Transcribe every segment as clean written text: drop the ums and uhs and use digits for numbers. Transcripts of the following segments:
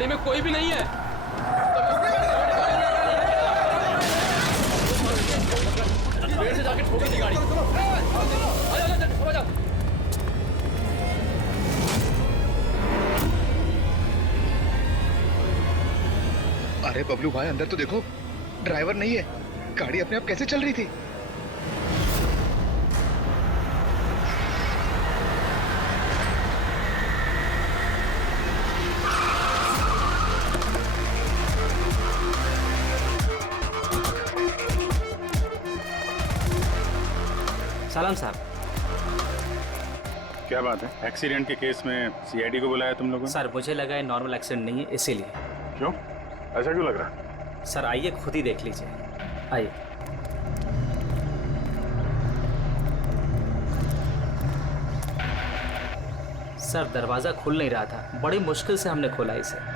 गाड़ी में कोई भी नहीं है। पेड़ से जाके ठोकी थी गाड़ी। अरे बबलू भाई, अंदर तो देखो, ड्राइवर नहीं है। गाड़ी अपने आप कैसे चल रही थी? सलाम साहब। क्या बात है? एक्सीडेंट के केस में सीआईडी को बुलाया तुम लोगों ने? सर मुझे लगा है नॉर्मल एक्सीडेंट नहीं है, इसीलिए। क्यों? ऐसा क्यों लग रहा है? सर आइए खुद ही देख लीजिए, आइए। सर दरवाजा खुल नहीं रहा था, बड़ी मुश्किल से हमने खोला इसे।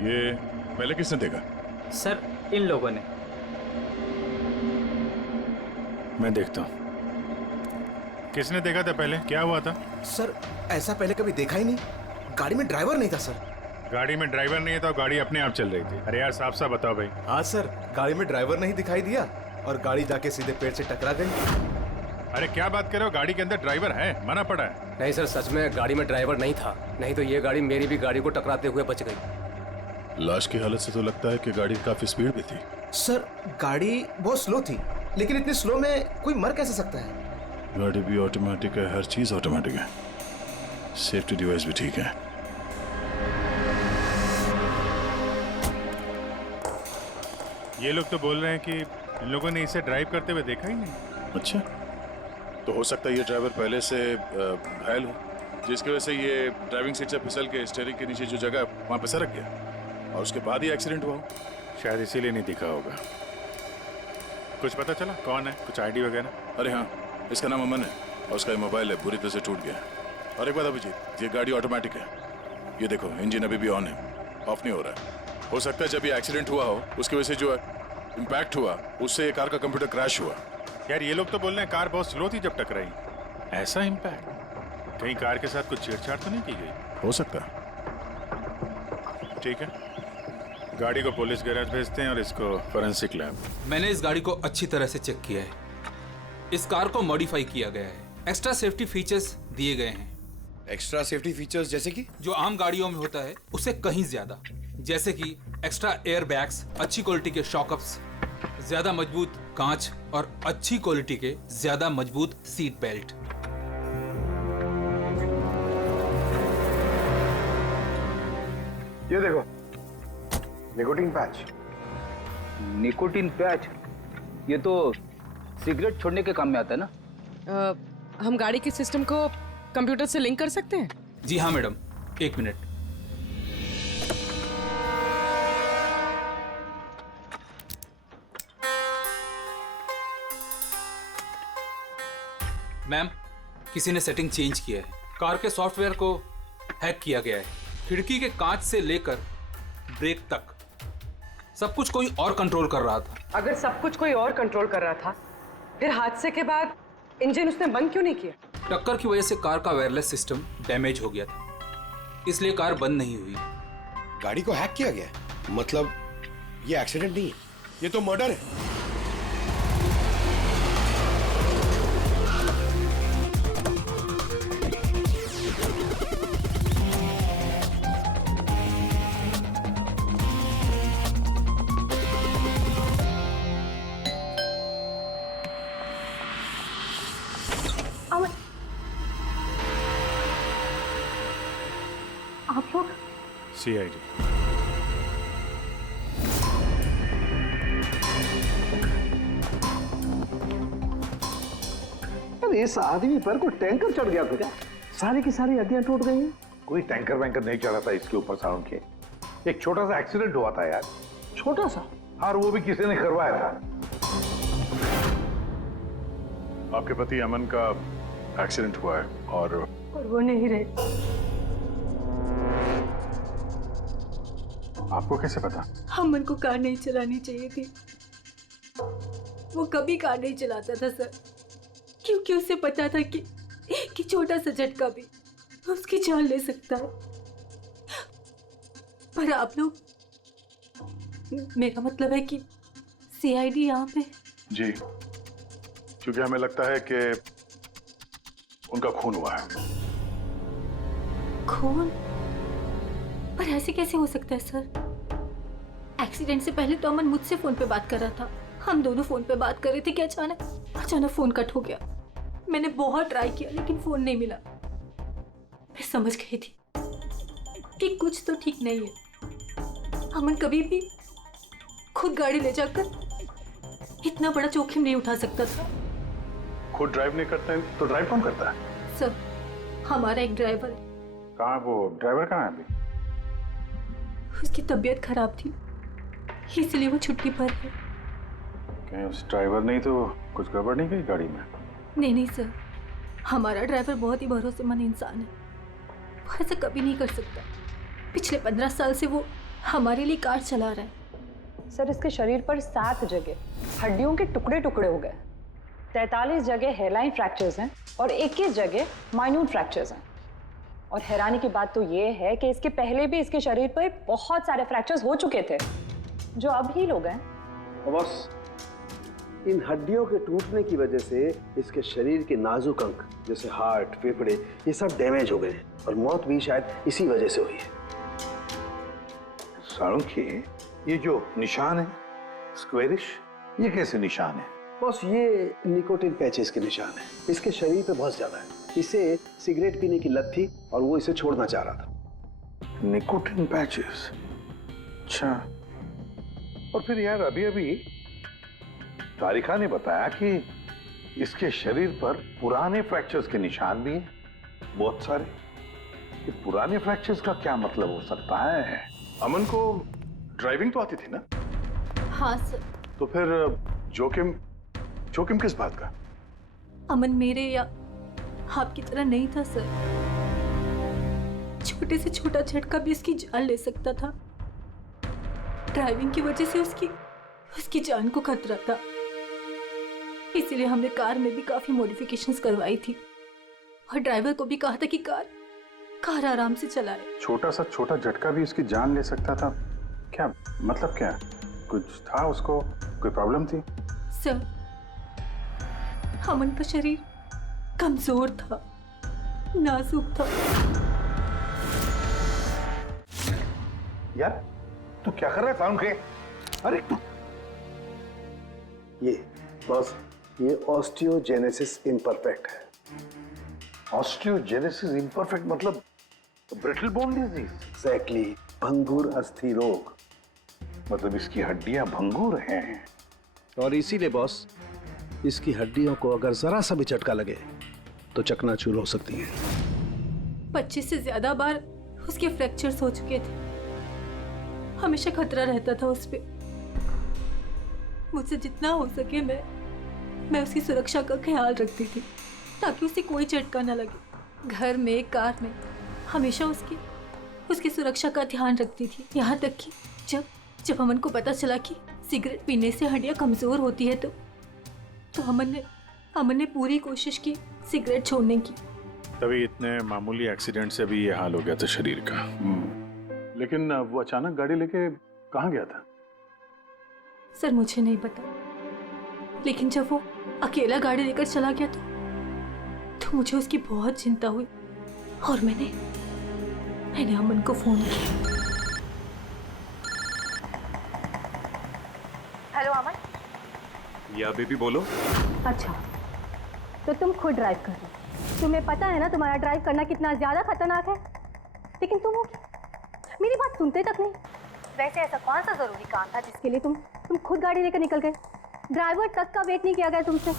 ये पहले किसने देखा? सर इन लोगों ने। मैं देखता हूँ। किसने देखा था पहले? क्या हुआ था? सर ऐसा पहले कभी देखा ही नहीं। गाड़ी में ड्राइवर नहीं था सर। गाड़ी में ड्राइवर नहीं है तो गाड़ी अपने आप चल रही थी। अरे यार साफ साफ बताओ भाई। हाँ सर, गाड़ी में ड्राइवर नहीं दिखाई दिया और गाड़ी जाके सीधे पेड़ से टकरा गई। अरे क्या बात कर रहे हो? गाड़ी के अंदर ड्राइवर है, मना पड़ा है। नहीं सर, सच में गाड़ी में ड्राइवर नहीं था, नहीं तो ये गाड़ी मेरी भी गाड़ी को टकराते हुए बच गई। लाश की हालत से तो लगता है कि गाड़ी काफी स्पीड में थी। सर गाड़ी बहुत स्लो थी, लेकिन इतनी स्लो में कोई मर कैसे सकता है? गाड़ी भी ऑटोमेटिक है, हर चीज ऑटोमेटिक है, सेफ्टी डिवाइस भी ठीक है। ये लोग तो बोल रहे हैं कि इन लोगों ने इसे ड्राइव करते हुए देखा ही नहीं। अच्छा, तो हो सकता है ये ड्राइवर पहले से घायल हो, जिसकी वजह से ये ड्राइविंग सीट से फिसल के स्टीयरिंग के नीचे जो जगह वहां पे सरक गया और उसके बाद ही एक्सीडेंट हुआ हो। शायद इसीलिए नहीं दिखा होगा। कुछ पता चला कौन है? कुछ आईडी वगैरह? अरे हाँ, इसका नाम अमन है और उसका ये मोबाइल है पूरी तरह से टूट गया। और एक बात अभिजीत, ये गाड़ी ऑटोमेटिक है, ये देखो इंजन अभी भी ऑन है, ऑफ नहीं हो रहा है। हो सकता है जब ये एक्सीडेंट हुआ हो उसकी वजह से जो इम्पैक्ट हुआ उससे ये कार का कंप्यूटर क्रैश हुआ। यार ये लोग तो बोल रहे हैं कार बहुत स्लो थी जब टकराई। ऐसा इम्पैक्ट? कहीं कार के साथ कुछ छेड़छाड़ तो नहीं की गई? हो सकता है। ठीक है, गाड़ी को पुलिस गैराज भेजते हैं और इसको फोरेंसिक लैब। मैंने इस गाड़ी को अच्छी तरह से चेक किया है। इस कार को मॉडिफाई किया गया है, एक्स्ट्रा सेफ्टी फीचर्स दिए गए हैं। एक्स्ट्रा सेफ्टी फीचर्स जैसे कि? जो आम गाड़ियों में होता है उससे कहीं ज्यादा, जैसे कि एक्स्ट्रा एयर बैग्स, अच्छी क्वालिटी के शॉकअप्स, ज्यादा मजबूत कांच और अच्छी क्वालिटी के ज्यादा मजबूत सीट बेल्ट। ये देखो, निकोटीन पैच। Nicotine patch? ये तो सिगरेट छोड़ने के काम में आता है ना? हम गाड़ी के सिस्टम को कंप्यूटर से लिंक कर सकते हैं? जी हाँ मैडम, एक मिनट। मैम, किसी ने सेटिंग चेंज किया है। कार के सॉफ्टवेयर को हैक किया गया है। खिड़की के कांच से लेकर ब्रेक तक सब कुछ कोई और कंट्रोल कर रहा था। अगर सब कुछ कोई और कंट्रोल कर रहा था, फिर हादसे के बाद इंजन उसने बंद क्यों नहीं किया? टक्कर की वजह से कार का वायरलेस सिस्टम डैमेज हो गया था, इसलिए कार बंद नहीं हुई। गाड़ी को हैक किया गया? मतलब ये एक्सीडेंट नहीं है, ये तो मर्डर है। आप लोग? सीआईडी। अरे इस आदमी पर कोई टैंकर चढ़ गया था क्या? सारी की सारी हड्डियां टूट गई हैं। कोई टैंकर वैंकर नहीं चढ़ा था इसके ऊपर साउंड के। एक छोटा सा एक्सीडेंट हुआ था यार, छोटा सा, और वो भी किसी ने करवाया था। आपके पति अमन का एक्सीडेंट हुआ है और वो नहीं रहे। आपको कैसे पता? अमन को कार नहीं चलानी चाहिए थी। वो कभी कार नहीं चलाता था सर, क्योंकि उसे पता था कि छोटा सा झटका भी उसकी जान ले सकता है। पर आप लोग, मेरा मतलब है कि सीआईडी यहाँ पे। जी, क्योंकि हमें लगता है कि उनका खून हुआ है। खून? पर ऐसे कैसे हो सकता है सर? एक्सीडेंट से पहले तो अमन मुझसे फोन पे बात कर रहा था, हम दोनों फोन पे बात कर रहे थे कि अचानक फोन कट हो गया। मैंने बहुत ट्राई किया लेकिन फोन नहीं मिला। मैं समझ गई थी कि कुछ तो ठीक नहीं है। अमन कभी भी खुद गाड़ी ले जाकर इतना बड़ा जोखिम नहीं उठा सकता था। खुद ड्राइव नहीं करते हैं तो ड्राइव कौन करता है? सर, हमारा एक ड्राइवर है। कहाँ वो ड्राइवर? कहाँ है अभी? उसकी तबीयत खराब थी, इसलिए वो छुट्टी पर है। कहीं उस ड्राइवर नहीं तो कुछ गड़बड़ नहीं गई गाड़ी में? नहीं सर, हमारा ड्राइवर बहुत ही भरोसेमंद इंसान है। वो ऐसा कभी नहीं कर सकता। पिछले 15 साल से वो हमारे लिए कार चला रहा है। सर, इसके शरीर पर 7 जगह हड्डियों के टुकड़े टुकड़े हो गए, 43 जगह हेयरलाइन फ्रैक्चर्स हैं और 21 जगह माइन्यूट फ्रैक्चर्स हैं। और हैरानी की बात तो ये है कि इसके पहले भी इसके शरीर पर बहुत सारे फ्रैक्चर्स हो चुके थे जो अब हील हो गए। बस इन हड्डियों के टूटने की वजह से इसके शरीर के नाजुक अंग जैसे हार्ट, फेफड़े, ये सब डैमेज हो गए हैं और मौत भी शायद इसी वजह से हुई है। साळुंखे, ये जो निशान है स्क्वेरिश, ये कैसे निशान है? बस ये निकोटिन पैचेस के निशान है। इसके शरीर पे बहुत ज्यादा है। इसे सिगरेट पीने की लत थी और वो इसे छोड़ना चाह रहा था। Nicotine patches? अच्छा। और फिर यार अभी तारिका ने बताया कि इसके शरीर पर पुराने फ्रैक्चर्स के निशान भी हैं, बहुत सारे। ये पुराने फ्रैक्चर्स का क्या मतलब हो सकता है? अमन को ड्राइविंग तो आती थी ना? हाँ सर। तो फिर जोखिम किस बात का? अमन मेरे या आपकी तरह नहीं था सर। छोटे से छोटा झटका भी उसकी जान ले सकता था। ड्राइविंग की वजह से उसकी जान को खतरा था, इसीलिए हमने कार में भी काफी मॉडिफिकेशंस करवाई थी और ड्राइवर को भी कहा था कि कार आराम से चलाए। छोटा झटका भी उसकी जान ले सकता था? क्या मतलब? क्या कुछ था उसको? कोई प्रॉब्लम थी? सर, अमन का शरीर कमजोर था, नाजुक था। यार तू क्या कर रहा है साळुंखे? अरे तू ये ऑस्टियोजेनेसिस इम्परफेक्ट है। ऑस्टियोजेनेसिस इम्परफेक्ट मतलब ब्रिटल बोन डिजीज? एग्जैक्टली, भंगुर अस्थि रोग। मतलब इसकी हड्डियां भंगुर हैं। और इसीलिए बॉस, इसकी हड्डियों को अगर जरा सा भी झटका लगे तो चकनाचूर हो सकती हैं। 25 से ज्यादा बार उसके फ्रैक्चर्स हो चुके थे। हमेशा खतरा रहता था उस पे। मुझसे जितना हो सके मैं उसकी सुरक्षा का ख्याल रखती थी ताकि उसे कोई झटका न लगे। घर में, कार में हमेशा उसकी सुरक्षा का ध्यान रखती थी। यहाँ तक कि जब अमन को पता चला कि सिगरेट पीने से हड्डियाँ कमजोर होती है तो अमन ने पूरी कोशिश की सिगरेट छोड़ने की। तभी इतने मामूली एक्सीडेंट से भी ये हाल हो गया था शरीर का। लेकिन वो अचानक गाड़ी लेके कहाँ गया था? सर, मुझे नहीं पता, लेकिन जब वो अकेला गाड़ी लेकर चला गया तो मुझे उसकी बहुत चिंता हुई और मैंने अमन को फोन किया। हेलो अमन। या बेबी बोलो। अच्छा, तो तुम खुद ड्राइव कर रहे हो। तुम्हें पता है ना तुम्हारा ड्राइव करना कितना ज्यादा खतरनाक है, लेकिन तुम मेरी बात सुनते तक नहीं। वैसे ऐसा कौन सा जरूरी काम था जिसके लिए तुम खुद गाड़ी लेकर निकल गए? ड्राइवर तक का वेट नहीं किया गया तुमसे।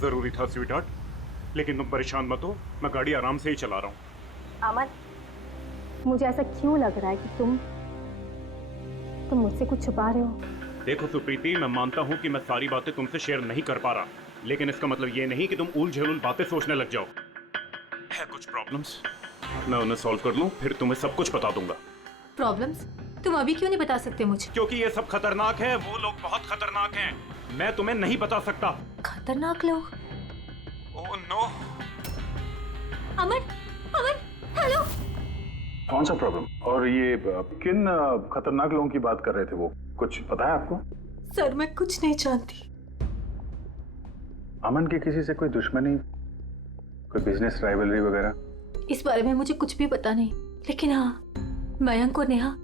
जरूरी था स्वीटहार्ट, लेकिन तुम परेशान मत हो, मैं गाड़ी आराम से ही चला रहा हूँ। अमन, मुझे ऐसा क्यों लग रहा है कि तुम मुझसे कुछ छुपा रहे हो? देखो सुप्रीति, मैं मानता हूँ कि मैं सारी बातें तुमसे शेयर नहीं कर पा रहा, लेकिन इसका मतलब ये नहीं कि तुम उल झुल बातें सोचने लग जाओ। है कुछ प्रॉब्लम्स, मैं उन्हें सॉल्व कर लूँ, फिर तुम्हें सब कुछ बता दूंगा। प्रॉब्लम्स? तुम अभी क्यों नहीं बता सकते मुझे? क्योंकि ये सब खतरनाक है, वो लोग बहुत खतरनाक हैं। मैं तुम्हें नहीं बता सकता। खतरनाक लोग? Oh no. Aman, Aman, hello. कौन सा प्रॉब्लम? और ये किन खतरनाक लोगों की बात कर रहे थे वो? कुछ पता है आपको? सर मैं कुछ नहीं जानती। अमन की किसी से कोई दुश्मनी, कोई बिजनेस राइवलरी वगैरह? इस बारे में मुझे कुछ भी पता नहीं, लेकिन हाँ, मयंक और नेहा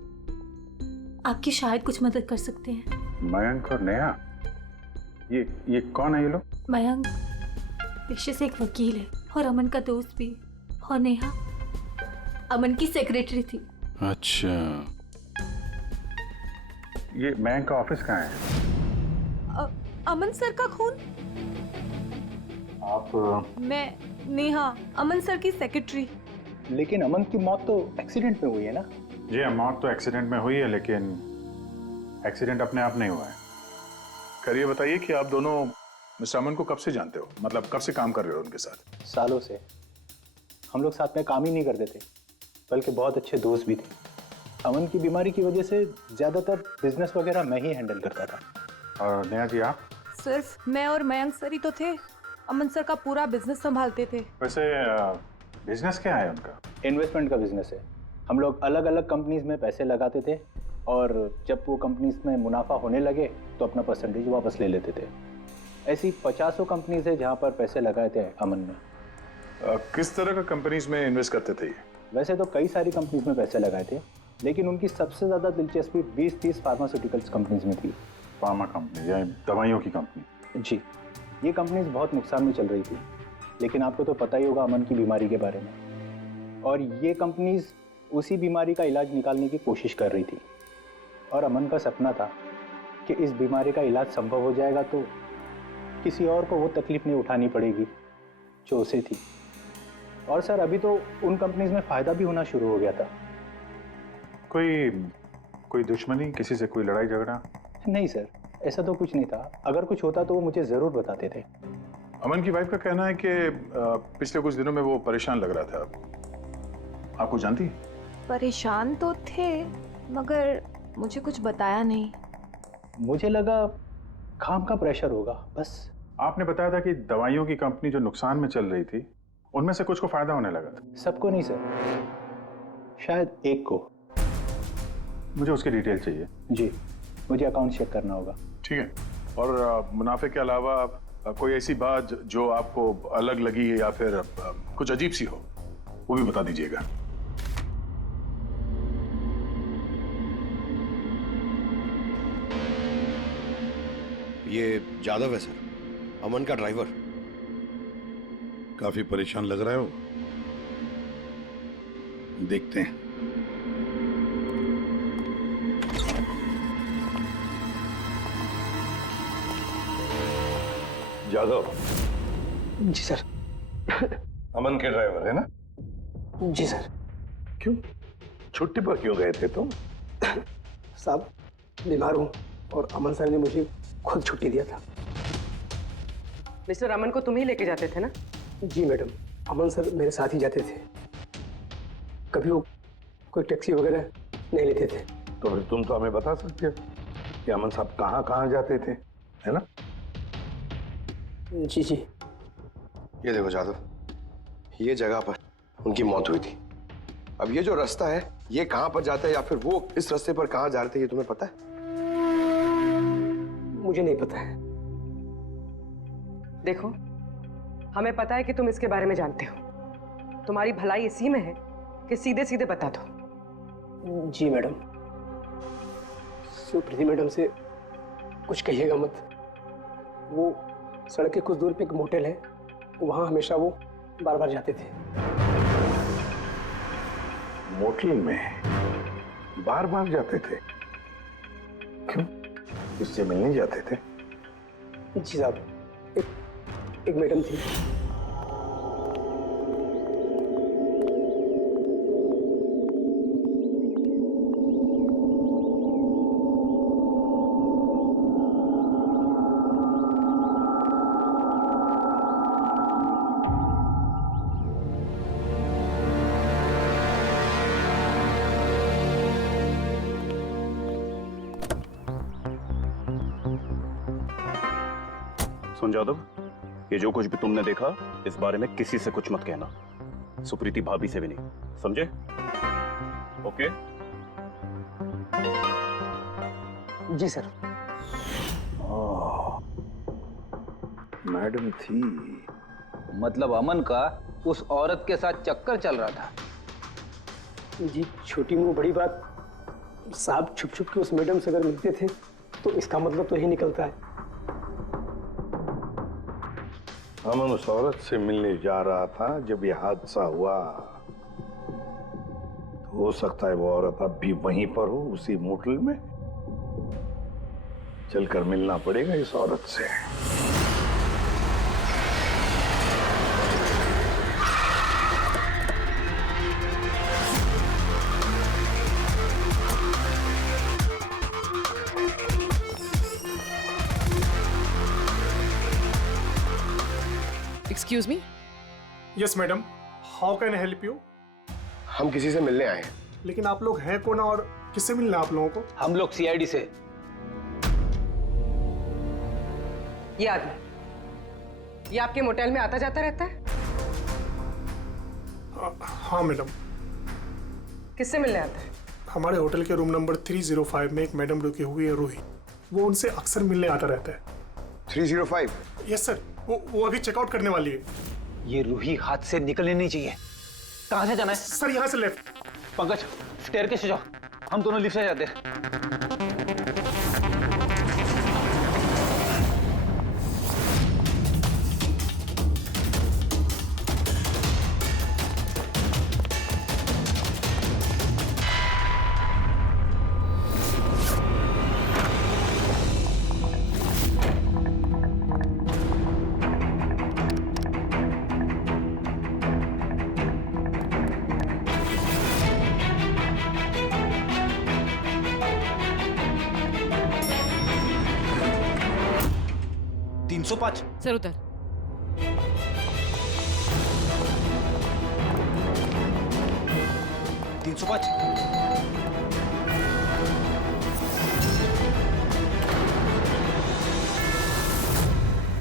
आपकी शायद कुछ मदद कर सकते हैं। मयंक और नेहा? ये कौन है ये लोग? मयंक पेशे से एक वकील है और अमन का दोस्त भी, और नेहा अमन की सेक्रेटरी थी। अच्छा, ये मयंक का ऑफिस कहाँ है? अमन सर का खून? आप? मैं नेहा, अमन सर की सेक्रेटरी। लेकिन अमन की मौत तो एक्सीडेंट में हुई है ना? जी हाँ, मौत तो एक्सीडेंट में हुई है, लेकिन एक्सीडेंट अपने आप नहीं हुआ है। करिए बताइए कि आप दोनों मिस्टर अमन को कब से जानते हो? मतलब कब से काम कर रहे हो उनके साथ? सालों से। हम लोग साथ में काम ही नहीं करते थे, बल्कि बहुत अच्छे दोस्त भी थे। अमन की बीमारी की वजह से ज़्यादातर बिजनेस वगैरह मैं ही हैंडल करता था। और नेहा जी आप? सिर्फ मैं और मयंक सर ही तो थे, अमन सर का पूरा बिजनेस संभालते थे। वैसे बिजनेस क्या है उनका? इन्वेस्टमेंट का बिजनेस है। हम लोग अलग अलग कंपनीज में पैसे लगाते थे और जब वो कंपनीज में मुनाफा होने लगे तो अपना परसेंटेज वापस ले लेते थे। ऐसी 50 कंपनीज है जहाँ पर पैसे लगाए थे अमन ने। किस तरह का कंपनीज में इन्वेस्ट करते थे ये? वैसे तो कई सारी कंपनीज में पैसे लगाए थे, लेकिन उनकी सबसे ज़्यादा दिलचस्पी 20-30 फार्मास्यूटिकल्स कंपनीज में थी। फार्मा कंपनी या दवाइयों की कंपनी? जी, ये कंपनीज बहुत नुकसान में चल रही थी, लेकिन आपको तो पता ही होगा अमन की बीमारी के बारे में। और ये कंपनीज उसी बीमारी का इलाज निकालने की कोशिश कर रही थी, और अमन का सपना था कि इस बीमारी का इलाज संभव हो जाएगा तो किसी और को वो तकलीफ नहीं उठानी पड़ेगी जो उसे थी। और सर अभी तो उन कंपनीज में फ़ायदा भी होना शुरू हो गया था। कोई दुश्मनी, किसी से कोई लड़ाई झगड़ा? नहीं सर, ऐसा तो कुछ नहीं था। अगर कुछ होता तो वो मुझे ज़रूर बताते थे। अमन की वाइफ का कहना है कि पिछले कुछ दिनों में वो परेशान लग रहा था। आपको जानती? परेशान तो थे, मगर मुझे कुछ बताया नहीं। मुझे लगा काम का प्रेशर होगा बस। आपने बताया था कि दवाइयों की कंपनी जो नुकसान में चल रही थी, उनमें से कुछ को फायदा होने लगा था। सबको नहीं सर, शायद एक को। मुझे उसकी डिटेल चाहिए। जी, मुझे अकाउंट चेक करना होगा। ठीक है। और मुनाफे के अलावा कोई ऐसी बात जो आपको अलग लगी या फिर कुछ अजीब सी हो, वो भी बता दीजिएगा। ये जादव है सर, अमन का ड्राइवर। काफी परेशान लग रहा है वो। देखते हैं। जादव? जी सर। अमन के ड्राइवर है ना? जी सर। क्यों, छुट्टी पर क्यों गए थे तुम? साहब बीमार हूँ और अमन सर ने मुझे खुद छुट्टी दिया था। मिस्टर अमन को तुम ही लेके जाते थे ना? जी मैडम, अमन सर मेरे साथ ही जाते थे। कभी वो कोई टैक्सी वगैरह नहीं लेते थे। तो फिर तुम तो हमें बता सकते हो कि अमन साहब कहाँ कहाँ जाते थे, है ना? जी जी। ये देखो जादव, ये जगह पर उनकी मौत हुई थी। अब ये जो रास्ता है, ये कहाँ पर जाता है या फिर वो इस रास्ते पर कहाँ जा रहे थे, ये तुम्हें पता है? मुझे नहीं पता है। देखो, हमें पता है कि तुम इसके बारे में जानते हो। तुम्हारी भलाई इसी में है कि सीधे सीधे बता दो। जी मैडम। सुप्रीति मैडम से कुछ कहिएगा मत। वो सड़क के कुछ दूर पे एक मोटेल है, वहाँ हमेशा वो बार बार जाते थे। मोटेल में बार बार जाते थे? क्यों, इससे मिलने जाते थे? जी साहब, एक मैडम थी। सुन जादव, ये जो कुछ भी तुमने देखा इस बारे में किसी से कुछ मत कहना, सुप्रीति भाभी से भी नहीं, समझे? ओके? जी सर। मैडम थी, मतलब अमन का उस औरत के साथ चक्कर चल रहा था। जी छोटी मुंह बड़ी बात, साहब छुप छुप के उस मैडम से अगर मिलते थे तो इसका मतलब तो यही निकलता है। अमन उस औरत से मिलने जा रहा था जब ये हादसा हुआ। तो हो सकता है वो औरत अब भी वहीं पर हो, उसी मोटल में। चलकर मिलना पड़ेगा इस औरत से। Excuse me. Yes madam, how can I help you? हम किसी से मिलने आए हैं। लेकिन आप लोग हैं कौन और किससे मिलना है आप लोगों को? हम लोग सीआईडी से। ये आदमी, ये आपके मोटेल में आता जाता रहता है? हाँ मैडम। किससे मिलने आता है? हमारे होटल के रूम नंबर 305 में एक मैडम रुकी हुई है, रूही। वो उनसे अक्सर मिलने आता रहता है। 305? यस सर, वो अभी चेकआउट करने वाली है। ये रूही हाथ से निकलनी नहीं चाहिए। कहाँ से जाना है? सर यहाँ से लेफ्ट। पंकज, स्टेयरकेस से जाओ, हम दोनों लिफ्ट से जाते हैं। सर उधर।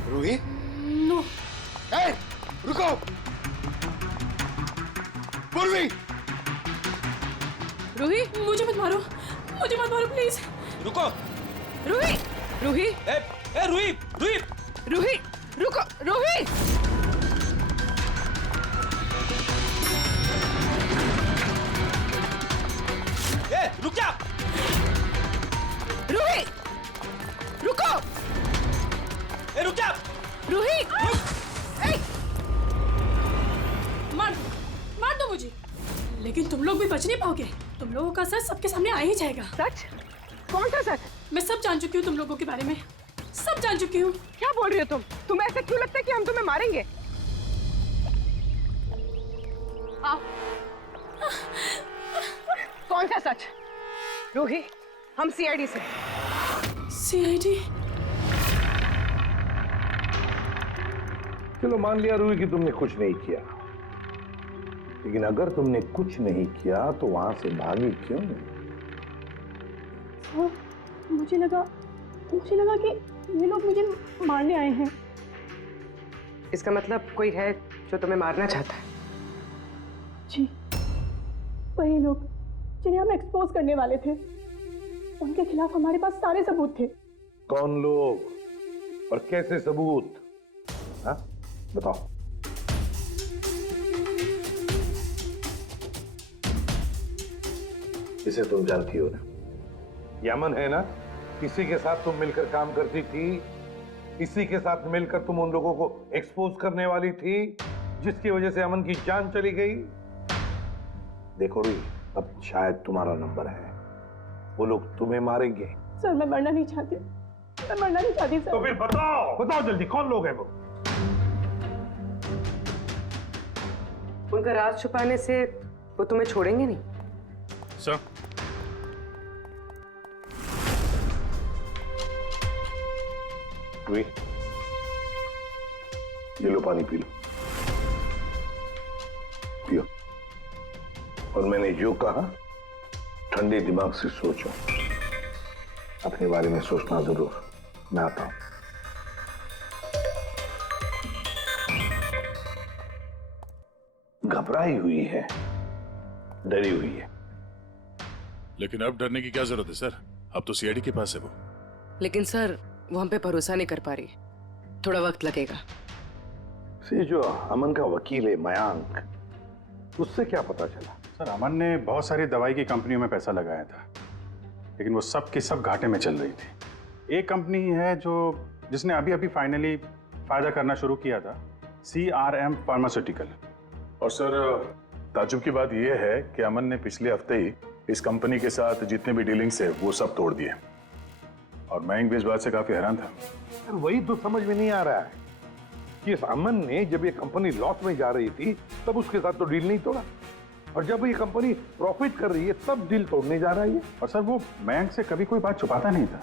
रूही? नो। ए, रुको! पूर्वी! रूही, मुझे मत मारो, प्लीज। रुको। रूही, रूही, रूही, रूही, रूही, रुको, रूही। रुक जा। रूही, रुको। रुक जा। रूही, मार दो मुझे, लेकिन तुम लोग भी बच नहीं पाओगे। तुम लोगों का सच सबके सामने आ ही जाएगा। सच? कौन सा सच? मैं सब जान चुकी हूँ तुम लोगों के बारे में, सब जान चुकी हूँ। क्या बोल रही हो तुम? तुम्हें ऐसा क्यों लगता है कि हम तुम्हें मारेंगे? आओ। कौन सा सच? रूही, हम सीआईडी से। सीआईडी? चलो मान लिया रूही कि तुमने कुछ नहीं किया, लेकिन अगर तुमने कुछ नहीं किया तो वहां से भागी क्यों? मुझे लगा कि ये लोग मुझे मारने आए हैं। इसका मतलब कोई है जो तुम्हें मारना चाहता है? जी, वही लोग जिन्हें हम एक्सपोज करने वाले थे। उनके खिलाफ हमारे पास सारे सबूत थे। कौन लोग और कैसे सबूत? हाँ, बताओ। इसे तुम जानती हो ना, यमन है ना, इसी के साथ तुम मिलकर काम करती थी, इसी के साथ मिलकर तुम उन लोगों को एक्सपोज करने वाली थी जिसकी वजह से अमन की जान चली गई। देखो री, अब शायद तुम्हारा नंबर है, वो लोग तुम्हें मारेंगे। सर मैं मरना नहीं चाहती, सर। तो फिर बताओ जल्दी, कौन लोग हैं वो? उनका राज छुपाने से वो तुम्हें छोड़ेंगे नहीं। सर, ये लो पानी पी लो, पियो। और मैंने जो कहा ठंडे दिमाग से सोचो, अपने बारे में सोचना जरूर। मैं आता हूं। घबराई हुई है, डरी हुई है। लेकिन अब डरने की क्या जरूरत है सर? अब तो सीआईडी के पास है वो। लेकिन सर वो हम पे भरोसा नहीं कर पा रही, थोड़ा वक्त लगेगा। से जो अमन का वकील है मयांक, उससे क्या पता चला? सर अमन ने बहुत सारी दवाई की कंपनियों में पैसा लगाया था, लेकिन वो सब की सब घाटे में चल रही थी। एक कंपनी है जिसने अभी अभी फाइनली फायदा करना शुरू किया था, CRM फार्मास्यूटिकल। और सर ताजुब की बात यह है कि अमन ने पिछले हफ्ते ही इस कंपनी के साथ जितने भी डीलिंग्स है वो सब तोड़ दिए, और मयंक भी इस बात से काफी हैरान था। वही तो समझ में नहीं आ रहा है कि इस अमन ने जब ये कंपनी लॉस में जा रही थी तब उसके साथ तो डील नहीं तोड़ा, और जब ये कंपनी प्रॉफिट कर रही है तब डील तोड़ने जा रहा है। और सर वो मयंक से कभी कोई बात छुपाता नहीं था,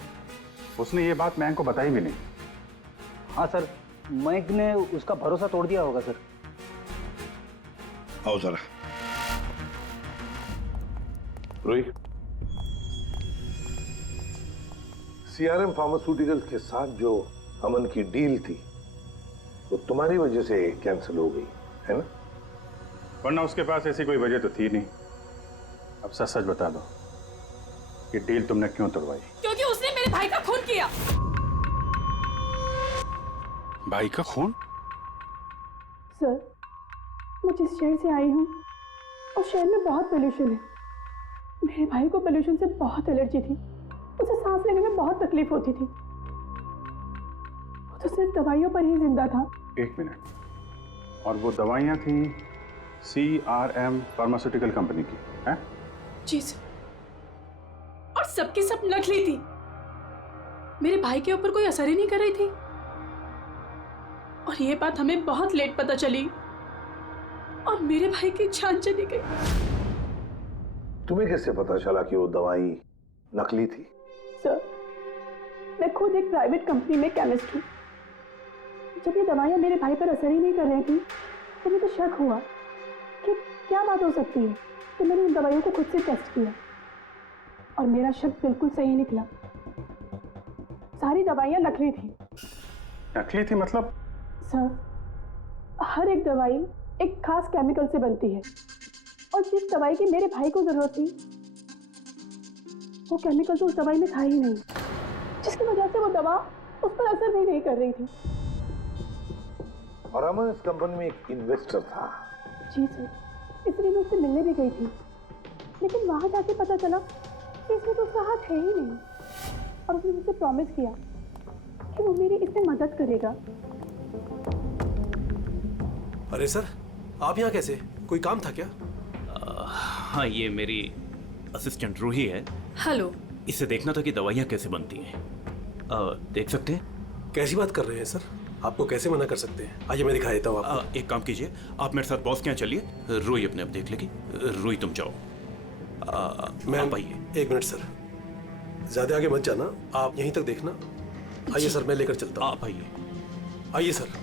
उसने ये बात मयंक को बताई भी नहीं। हाँ सर, मयंक ने उसका भरोसा तोड़ दिया होगा सर। आओ जरा रोही, CRM फार्मास्यूटिकल्स के साथ जो अमन की डील थी वो तुम्हारी वजह से कैंसिल हो गई है ना? वरना उसके पास ऐसी कोई वजह तो थी नहीं। अब सच सच बता दो कि डील तुमने क्यों तोड़वाई? क्योंकि उसने मेरे भाई का खून किया। भाई का खून? सर, मैं जिस शहर से आई हूँ उस शहर में बहुत पोल्यूशन है। मेरे भाई को पोल्यूशन से बहुत एलर्जी थी, उसे सांस लेने में बहुत तकलीफ होती थी। वो तो सिर्फ दवाइयों पर ही जिंदा था। एक मिनट, और वो दवाइयाँ थी CRM फार्मास्यूटिकल कंपनी की, हैं? जी सर, और सबकी सब नकली थी। मेरे भाई के ऊपर कोई असर ही नहीं कर रही थी, और ये बात हमें बहुत लेट पता चली, और मेरे भाई की जान चली गई। तुम्हें कैसे पता चला कि वो दवाई नकली थी? सर, मैं खुद एक प्राइवेट कंपनी में केमिस्ट हूँ। जब ये दवाइयाँ मेरे भाई पर असर ही नहीं कर रही थी तो मुझे शक हुआ कि क्या बात हो सकती है, तो मैंने उन दवाइयों को खुद से टेस्ट किया और मेरा शक बिल्कुल सही निकला। सारी दवाइयाँ नकली थी। नकली थी मतलब? सर, हर एक दवाई एक खास केमिकल से बनती है, और जिस दवाई की मेरे भाई को जरूरत थी वो केमिकल तो उस दवाई में था ही नहीं, जिसकी वजह से वो दवा उस पर असर भी नहीं कर रही थी। और अमन इस कंपनी में एक इन्वेस्टर था। जी सर, इसलिए मैं उससे मिलने भी गई थी, लेकिन वहां जाके पता चला कि इसमें तो उसका हाथ है ही नहीं, और उसने मुझसे प्रॉमिस किया कि वो मेरी इसमें मदद करेगा। अरे सर, आप यहाँ कैसे? कोई काम था क्या? हाँ, ये मेरी असिस्टेंट रूही है। हेलो। इसे देखना था कि दवाइयाँ कैसे बनती हैं। देख सकते हैं? कैसी बात कर रहे हैं सर? आपको कैसे मना कर सकते हैं? आइए मैं दिखा देता हूँ आपको। एक काम कीजिए, आप मेरे साथ बॉस के यहाँ चलिए, रूही अपने आप देख लेगी। रूही तुम जाओ। मैम आइए। एक मिनट सर, ज्यादा आगे मत जाना, आप यहीं तक देखना। आइए सर, मैं लेकर चलता हूँ। आप आइए। आइए सर।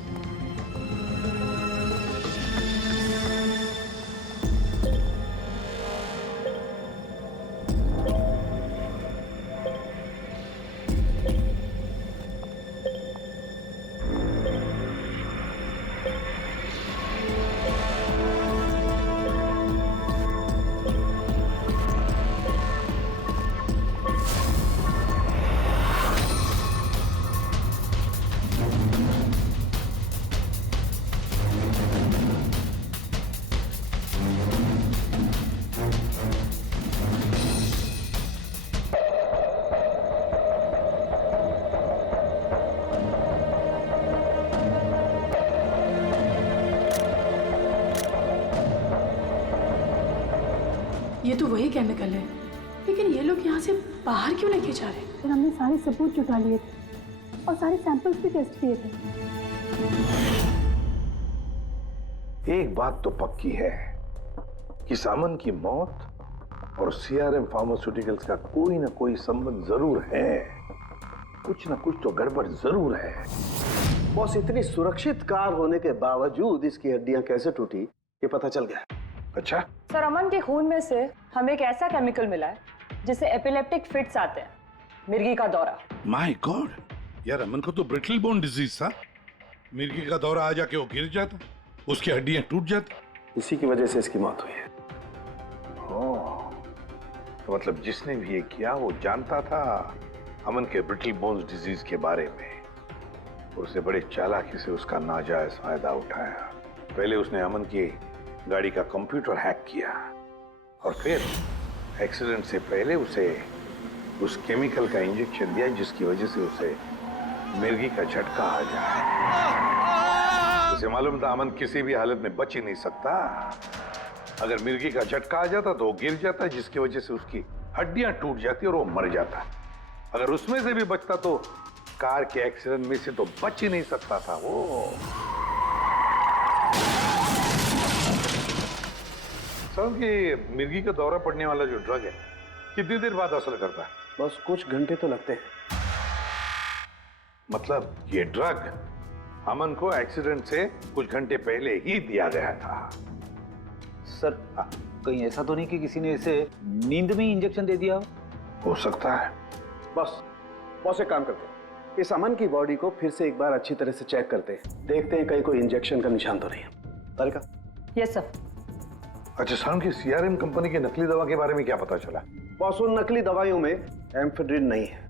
ये तो वही केमिकल है, लेकिन ये लोग यहाँ से बाहर क्यों लेके जा रहे हैं? फिर हमने सारे सबूत जुटा लिए थे और सारे सैंपल्स भी टेस्ट किए थे। एक बात तो पक्की है कि सामन की मौत और CRM फार्मास्यूटिकल्स का कोई ना कोई संबंध जरूर है। कुछ ना कुछ तो गड़बड़ जरूर है। बॉस, इतनी सुरक्षित कार होने के बावजूद इसकी हड्डियां कैसे टूटी ये पता चल गया। अच्छा सर, अमन के खून में से हमें एक ऐसा केमिकल मिला है जिससे एपिलेप्टिक फिट्स आते हैं, मिर्गी का दौरा। माय गॉड, यार अमन को तो ब्रिटल बोन डिजीज था। मिर्गी का दौरा आ जाके वो गिर जाता, उसकी हड्डियां टूट जाती, इसी की वजह से इसकी मौत हुई है। ओह, तो मतलब जिसने भी ये किया वो जानता था अमन के ब्रिटल बोन्स डिजीज के बारे में। उसे बड़े चालाकी से उसका नाजायज फायदा उठाया। पहले उसने अमन की गाड़ी का कंप्यूटर हैक किया और फिर एक्सीडेंट से पहले उसे उस केमिकल का इंजेक्शन दिया जिसकी वजह से उसे मिर्गी का झटका आ जाए। उसे मालूम था अमन किसी भी हालत में बच ही नहीं सकता। अगर मिर्गी का झटका आ जाता तो वो गिर जाता, जिसकी वजह से उसकी हड्डियां टूट जाती और वो मर जाता। अगर उसमें से भी बचता तो कार के एक्सीडेंट में से तो बच ही नहीं सकता था वो। समझ कि मिर्गी का दौरा पड़ने वाला जो ड्रग है कितनी देर बाद असर करता है? बस कुछ घंटे तो लगते हैं। मतलब ये ड्रग अमन को एक्सीडेंट से कुछ घंटे पहले ही दिया गया था। सर कहीं ऐसा तो नहीं कि किसी ने इसे नींद में ही इंजेक्शन दे दिया हो सकता है। बस एक काम करते हैं, इस अमन की बॉडी को फिर से एक बार अच्छी तरह से चेक करते हैं, देखते हैं कहीं कोई इंजेक्शन का निशान तो नहीं है। तारिका? Yes sir. अच्छा साहब, की सीआरएम कंपनी की नकली दवा के बारे में क्या पता चला? बॉस, उन नकली दवाइयों में एम्फेड्रिन नहीं है।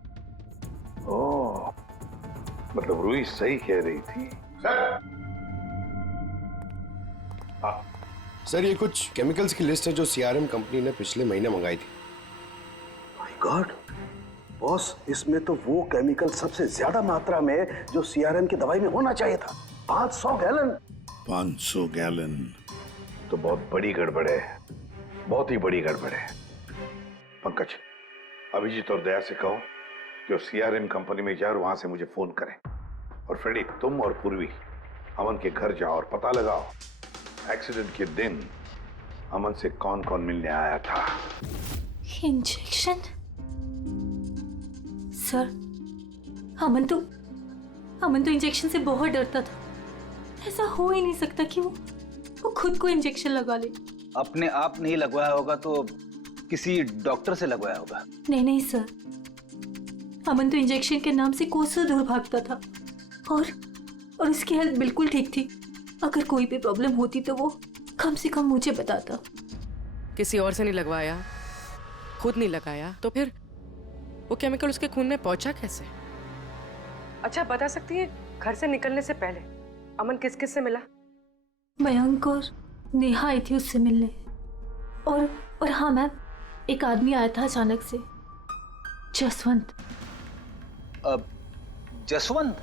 ओह, मतलब रूही सही कह रही थी। सर ये कुछ केमिकल्स की लिस्ट है जो सीआरएम कंपनी ने पिछले महीने मंगाई थी। माय गॉड बॉस, इसमें तो वो केमिकल सबसे ज्यादा मात्रा में जो सीआरएम की दवाई में होना चाहिए था, 500 गैलन। 500 गैलन तो बहुत बड़ी गड़बड़ है, बहुत ही बड़ी गड़बड़ है। पंकज, अभिजीत और दया से कहो कि सीआरएम कंपनी में जाए और वहां से मुझे फोन करें। और फ्रेडी, तुम और पूर्वी अमन के घर जाओ और पता लगाओ एक्सीडेंट के दिन अमन से कौन कौन मिलने आया था। इंजेक्शन? सर, अमन तो इंजेक्शन से बहुत डरता था। ऐसा हो ही नहीं सकता कि वो खुद को इंजेक्शन लगा ले। अपने आप नहीं लगवाया होगा तो किसी डॉक्टर से लगवाया होगा। नहीं सर, अमन तो इंजेक्शन के नाम से कोसों दूर भागता था और उसकी हेल्थ बिल्कुल ठीक थी। अगर कोई भी प्रॉब्लम होती तो वो कम से कम मुझे बताता। किसी और से नहीं लगवाया, खुद नहीं लगाया, तो फिर वो केमिकल उसके खून में पहुंचा कैसे? अच्छा बता सकती है, घर से निकलने से पहले अमन किस किस से मिला? मयंक और नेहा आई थी उससे मिलने। और हाँ मैम, एक आदमी आया था अचानक से, जसवंत। अब जसवंत?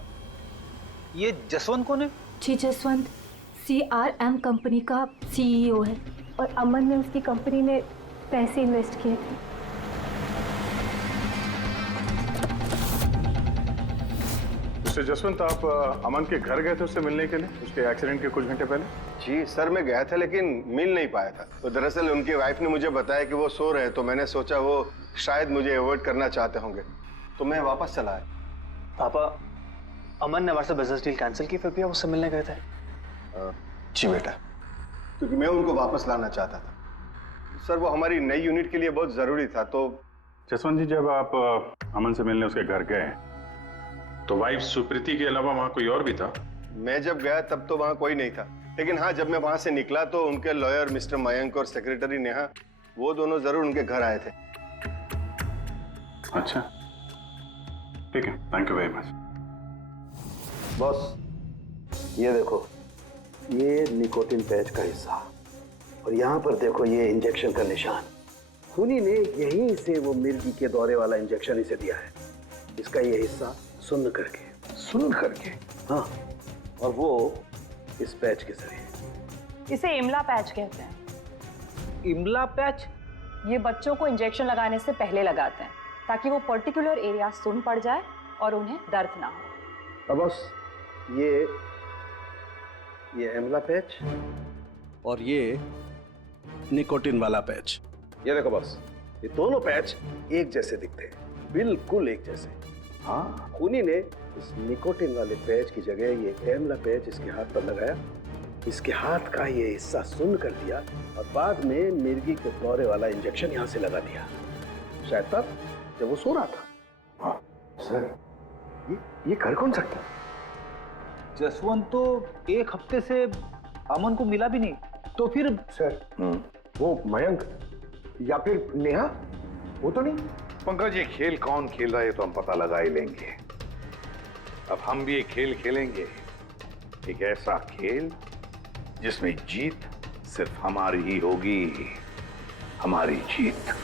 ये जसवंत कौन है? जी, जसवंत सीआरएम कंपनी का सीईओ है और अमन ने उसकी कंपनी में पैसे इन्वेस्ट किए थे। मिस्टर जसवंत, आप अमन के घर गए थे उससे मिलने के लिए उसके एक्सीडेंट के कुछ घंटे पहले? जी सर, मैं गया था लेकिन मिल नहीं पाया था। तो दरअसल उनकी वाइफ ने मुझे बताया कि वो सो रहे हैं, तो मैंने सोचा वो शायद मुझे अवॉइड करना चाहते होंगे, तो मैं वापस चला आया। पापा, अमन ने हमारे साथ बिजनेस डील कैंसिल की, फिर भी आप उससे मिलने गए थे? जी बेटा, क्योंकि मैं उनको वापस लाना चाहता था। सर वो हमारी नई यूनिट के लिए बहुत जरूरी था। तो जसवंत जी, जब आप अमन से मिलने उसके घर गए तो वाइफ सुप्रीति के अलावा वहां कोई और भी था? मैं जब गया तब तो वहां कोई नहीं था, लेकिन हाँ जब मैं वहां से निकला तो उनके लॉयर मिस्टर मयंक और सेक्रेटरी नेहा, वो दोनों जरूर उनके घर आए थे। अच्छा, ठीक है, thank you very much. Boss, ये देखो, ये निकोटिन पैच का हिस्सा और यहाँ पर देखो ये इंजेक्शन का निशान। खूनी ने यहीं से वो मिर्गी के दौरे वाला इंजेक्शन इसे दिया है। इसका ये हिस्सा सुन्न करके, हाँ, और वो इस पैच के जरिए। इसे इमला पैच कहते हैं। इमला पैच? ये बच्चों को इंजेक्शन लगाने से पहले लगाते हैं ताकि वो पर्टिकुलर एरिया सुन पड़ जाए और उन्हें दर्द ना हो। अब बस ये इमला पैच और ये निकोटिन वाला पैच, ये देखो बस, ये दोनों पैच एक जैसे दिखते हैं, बिल्कुल एक जैसे। हाँ, खूनी ने इस निकोटिन वाले पैच की जगह ये एमला पैच इसके हाथ पर लगाया, इसके हाथ का ये हिस्सा सुन्न कर दिया और बाद में मिर्गी के दौरे वाला इंजेक्शन यहाँ से लगा दिया, शायद तब जब वो सो रहा था। हाँ सर, ये कर कौन सकता? जसवंत तो एक हफ्ते से अमन को मिला भी नहीं। तो फिर सर वो मयंक या फिर नेहा, वो तो नहीं। पंकज, ये खेल कौन खेल रहा है तो हम पता लगा ही लेंगे। अब हम भी एक खेल खेलेंगे, एक ऐसा खेल जिसमें जीत सिर्फ हमारी ही होगी, हमारी जीत।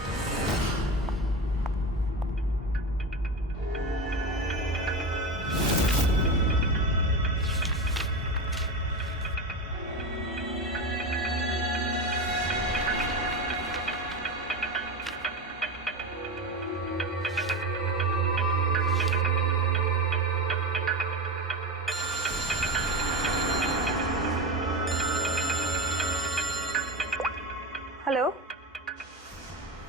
हेलो,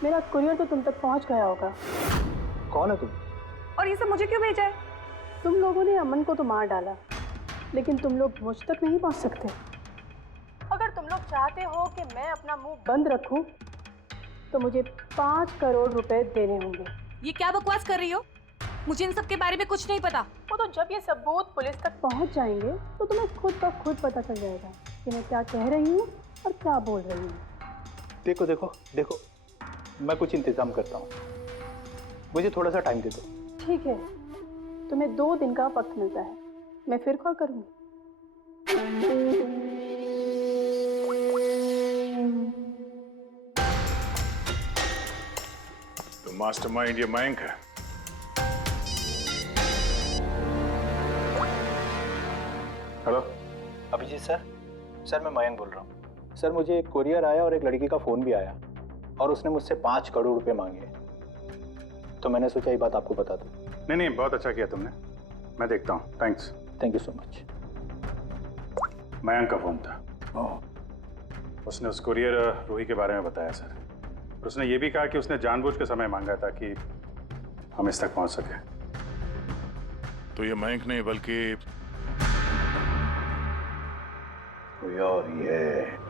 मेरा कुरियर तो तुम तक पहुंच गया होगा। कौन है तुम? और ये सब मुझे क्यों भेजा है? तुम लोगों ने अमन को तो मार डाला, लेकिन तुम लोग मुझ तक नहीं पहुंच सकते। अगर तुम लोग चाहते हो कि मैं अपना मुंह बंद रखूं, तो मुझे 5 करोड़ रुपए देने होंगे। ये क्या बकवास कर रही हो? मुझे इन सब के बारे में कुछ नहीं पता। वो तो जब ये सबूत पुलिस तक पहुंच जाएंगे तो तुम्हें खुद ब खुद पता चल जाएगा कि मैं क्या कह रही हूँ और क्या बोल रही हूँ। देखो देखो देखो, मैं कुछ इंतजाम करता हूँ, मुझे थोड़ा सा टाइम दे दो। ठीक है, तुम्हें 2 दिन का वक्त मिलता है, मैं फिर कॉल करूँगी। तो मास्टरमाइंड ये मयंक है। Hello Abhijit sir. सर मैं मयंक बोल रहा हूँ। सर मुझे एक कोरियर आया और एक लड़की का फ़ोन भी आया और उसने मुझसे 5 करोड़ रुपए मांगे, तो मैंने सोचा ये बात आपको बता दूँ। नहीं नहीं, बहुत अच्छा किया तुमने, मैं देखता हूँ। Thanks. Thank you so much. Mayank का फ़ोन था। उसने उस कुरियर रूही के बारे में बताया सर, और उसने ये भी कहा कि उसने जानबूझ के समय मांगा ताकि हम इस तक पहुंच सके। तो ये मयंक नहीं बल्कि कोई और ही है।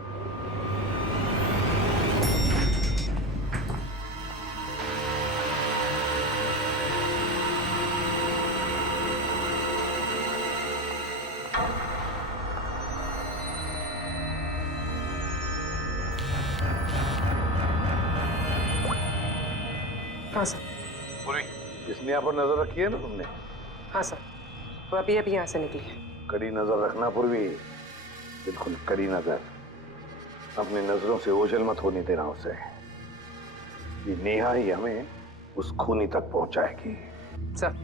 हाँ सर। पूरी इसने यहाँ पर नजर रखी है ना तुमने? हाँ सर, वो अभी अभी यहाँ से निकली है। कड़ी नजर रखना पूर्वी, बिल्कुल कड़ी नजर। अपनी नजरों से ओझल मत होने देना उसे। ये नेहा ही हमें उस खूनी तक पहुंचाएगी। सर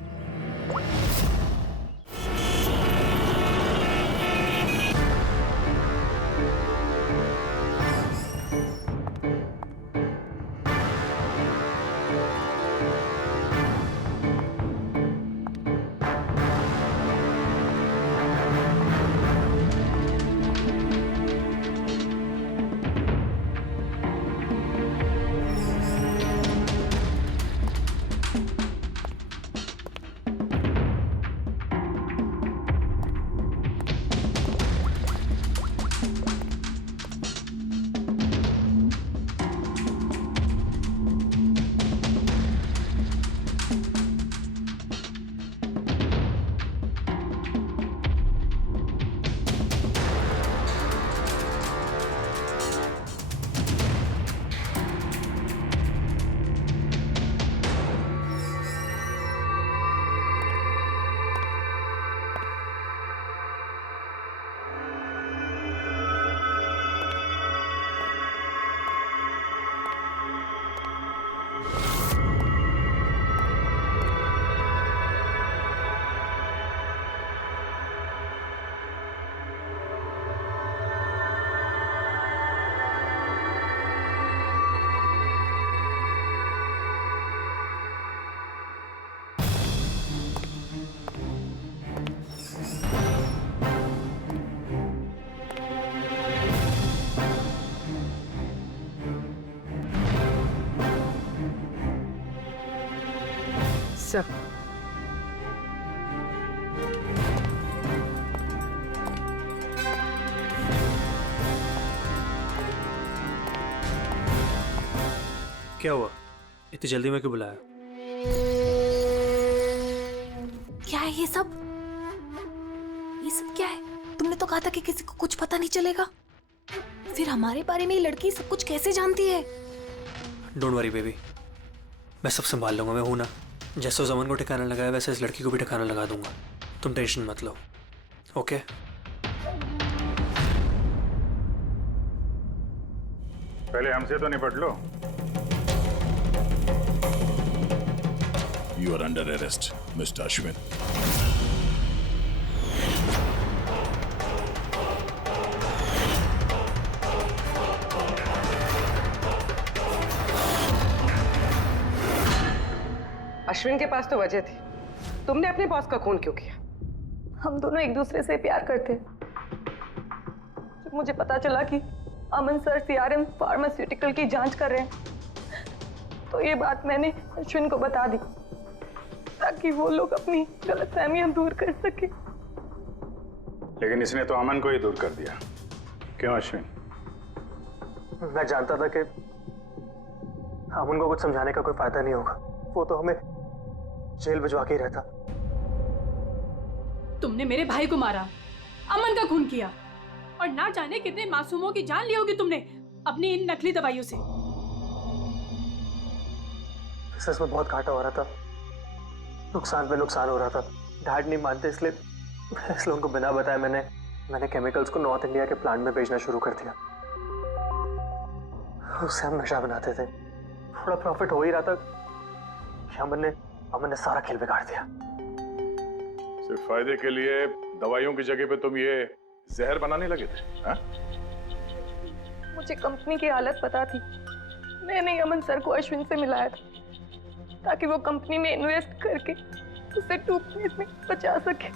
सर क्या हुआ? इतनी जल्दी में क्यों बुलाया? क्या है ये सब? ये सब क्या है? तुमने तो कहा था कि किसी को कुछ पता नहीं चलेगा, फिर हमारे बारे में ये लड़की सब कुछ कैसे जानती है? डोंट वरी बेबी, मैं सब संभाल लूंगा। मैं हूं ना, जैसे उस अमन को ठिकाना लगाया वैसे इस लड़की को भी ठिकाना लगा दूंगा। तुम टेंशन मत लो, ओके? पहले हमसे तो निपट लो। You are under arrest, Mr. Ashwin. Ashwin के पास तो वजह थी। तुमने अपने बॉस का खून क्यों किया? हम दोनों एक दूसरे से प्यार करते। जब मुझे पता चला कि अमन सर सीआरएम फार्मास्यूटिकल की जांच कर रहे हैं, तो ये बात मैंने अश्विन को बता दी ताकि वो लोग अपनी गलतफहमियां दूर कर सके। लेकिन इसने तो अमन को ही दूर कर दिया। क्यों अश्विन? मैं जानता था कि अमन को कुछ समझाने का कोई फायदा नहीं होगा। वो तो हमें जेल भिजवा के ही रहता। तुमने मेरे भाई को मारा, अमन का खून किया, और ना जाने कितने मासूमों की जान ली होगी तुमने अपनी इन नकली दवाइयों से। बिजनेस में बहुत घाटा हो रहा था, नुकसान पे नुकसान हो रहा था। डैड नहीं मानते, इसलिए उनको बिना बताए मैंने केमिकल्स को नॉर्थ इंडिया के प्लांट में भेजना शुरू कर दिया। उससे हम नशा बनाते थे, थोड़ा प्रॉफिट हो ही रहा था। अमन ने सारा खेल बिगाड़ दिया। सिर्फ फायदे के लिए दवाइयों की जगह पे तुम ये जहर बनाने लगे थे, हाँ? मुझे कंपनी की हालत पता थी। मैंने अमन सर को अश्विन से मिलाया था ताकि वो कंपनी में इन्वेस्ट करके उसे डूबने से बचा सके।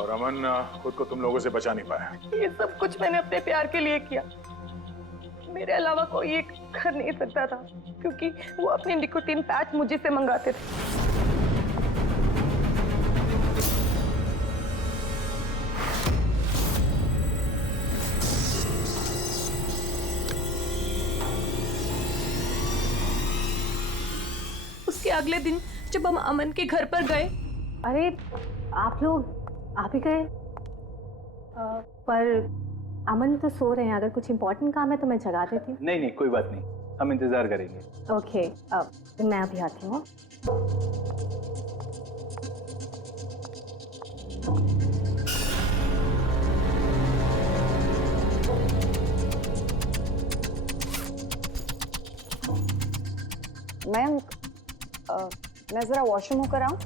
और अमन खुद को तुम लोगों से बचा नहीं पाया। ये सब कुछ मैंने अपने प्यार के लिए किया। मेरे अलावा कोई ये कर नहीं सकता था, क्योंकि वो अपने निकोटीन पैच मुझे से मंगाते थे। उसके अगले दिन जब हम अमन के घर पर गए। अरे आप लोग आ भी गए, पर अमन तो सो रहे हैं। अगर कुछ इम्पोर्टेंट काम है तो मैं जगा देती हूँ। नहीं, कोई बात नहीं, हम इंतजार करेंगे। ओके, मैं अभी आती हूँ। मैं जरा वॉशरूम होकर आऊं।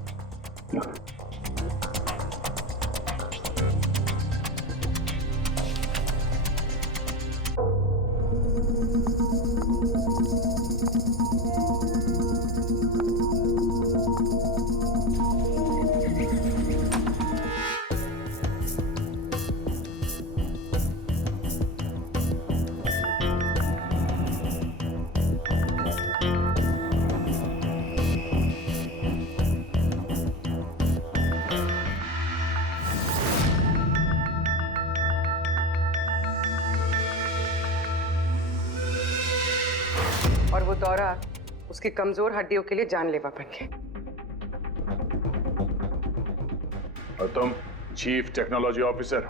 और वो दौरा उसकी कमजोर हड्डियों के लिए जानलेवा बन गया। और तुम चीफ टेक्नोलॉजी ऑफिसर,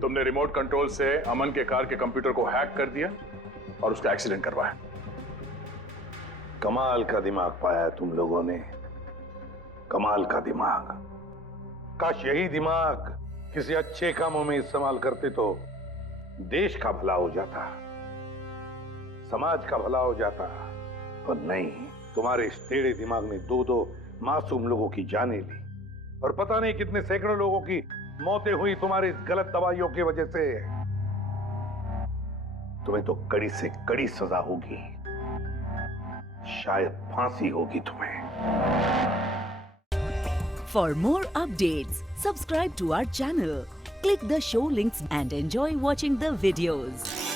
तुमने रिमोट कंट्रोल से अमन के कार के कंप्यूटर को हैक कर दिया और उसका एक्सीडेंट करवाया। कमाल का दिमाग पाया है तुम लोगों ने, कमाल का दिमाग। काश यही दिमाग किसी अच्छे कामों में इस्तेमाल करते तो देश का भला हो जाता, समाज का भला हो जाता। पर नहीं, तुम्हारे इस टेढ़े दिमाग ने दो मासूम लोगों की जानें ली, और पता नहीं कितने सैकड़ों लोगों की मौतें हुई तुम्हारी इस गलत दवाइयों की वजह से। तुम्हें तो कड़ी से कड़ी सजा होगी, शायद फांसी होगी तुम्हें। For more updates, subscribe to our channel, click the show links and enjoy watching the videos.